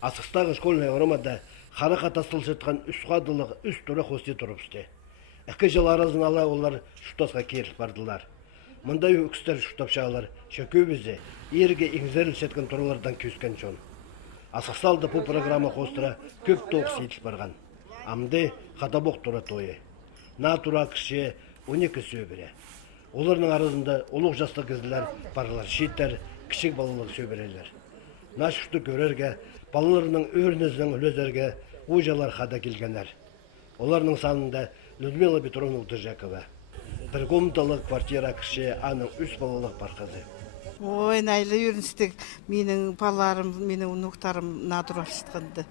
Асықстағы школьный орамада қарақа тастыл жатқан үш қадылығы үш тұра хосте тұрыпсты. 2 жыл аразын ала олар шутасқа керіліп бардылар. Мұндай үкістер шутапшағалар шөкі бізде ерге еңзеріл шеткен тұралардан көскен жон. Асықсалды бұл программа қостыра көп тоғыс етіл барған. Амды қатабоқ тұра тойы. На тұра кіші 12 сөбірі. Олардың арасында олық жасты кізілер, барылар шеттер, кішік балылық сөбірелер. Нашықты көрерге, балаларының өрініздің үлезерге ұжалар қада келгенер. Олардың санында Людмила Петровна Дыжакова. Бір комнаталық квартира кіші аның 3 балалық бар қызы. Ой, найлы үйріністік менің балаларым, менің ұнықтарым надыр ашытқанды.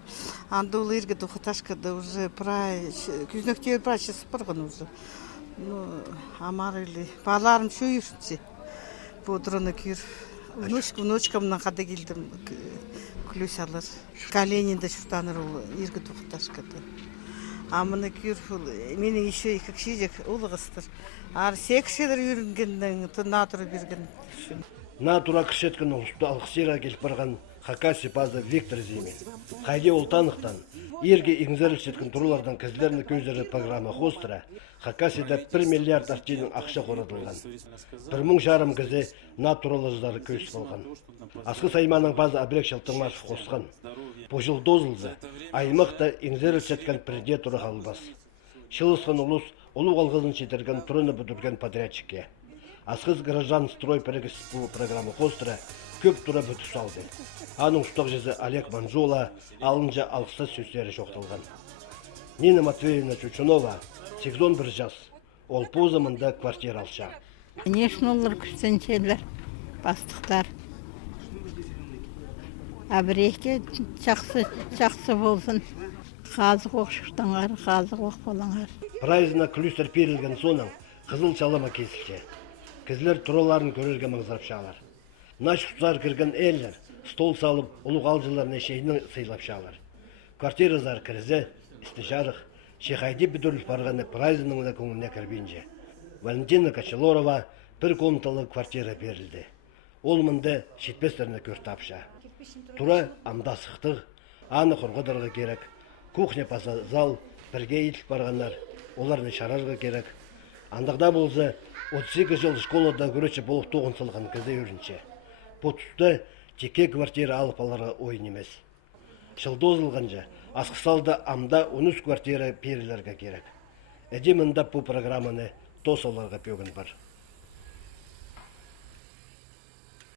Анды ол ерге дұқыташқады уже күзнөктер прай шесіп барған уже. Амарылы. Балаларым шөйіршінсе. Бодраны күйір. Внучкамнан қада келдім. Күліс алыр. Каленинді шұртаныр ол ерге дұқыташқады. Амыны күйір. Менің еще екі кішежек ұлығыстыр. Ар секшелер үйренгеннен надыры берген үшін. На тура кішеткін алқысыра келіп барған Хакаси базы Виктор Зиме. Қайде ол танықтан, ерге еңзеріл шеткен тұрулардан кізлеріні көздері программа қостыра, Хакасида 1 миллиард артенің ақша қорадылған. 1,000 жарым кізі на туралыздары көз болған. Асқы сайманың базы абрек шалтыңмаш қосқан. По жыл дозылды, аймақта еңзеріл шеткен бірде тұры қалбас. Шылысқан ұлыс, олу қалғызын шетерген тұрыны бүдірген подрядчикке. Асқыз граждан строй перегіс бұл программы қостыра көп тұра бүті салды. Аның ұстақ жезі Олег Манжола алынжа алқыста сөздері жоқталған. Нина Матвеевна Чучунова 81 жас. Ол по заманда квартира алша. Конечно, олар күстеншелер, бастықтар. Абіреке жақсы болсын. Қазық оқшықтаңар, қазық оқ болаңар. Прайзына күлістер перілген соның қызыл чалама кесілше. Кізлер тұраларын көрерге маңзарып шағалар. Наш құтсар кірген әллер, стол салып, ұлық алжыларына шейінің сыйлап шағалар. Квартиразар кірізі, істі жарық, шеқайды бүдіріліп барғаны прайзының да көңіліне кірбейінже. Валентина Качалорова бір комнаталы квартира берілді. Ол мұнды шетпестеріне көр тапша. Тура амда сықтық, аны құрғыдырғы керек. Кухня паса зал, бірге етіліп барғандар, оларны шарарға керек. Андағда болса, 38 жыл школада көречі болып тоғын сылған кізі өрінші. Бұл тұста жеке квартира алып аларға ойын емес. Жылды озылғанша, асқысалда амда 13 квартира перілерге керек. Әдемінде бұл программаны тосаларға пөгін бар.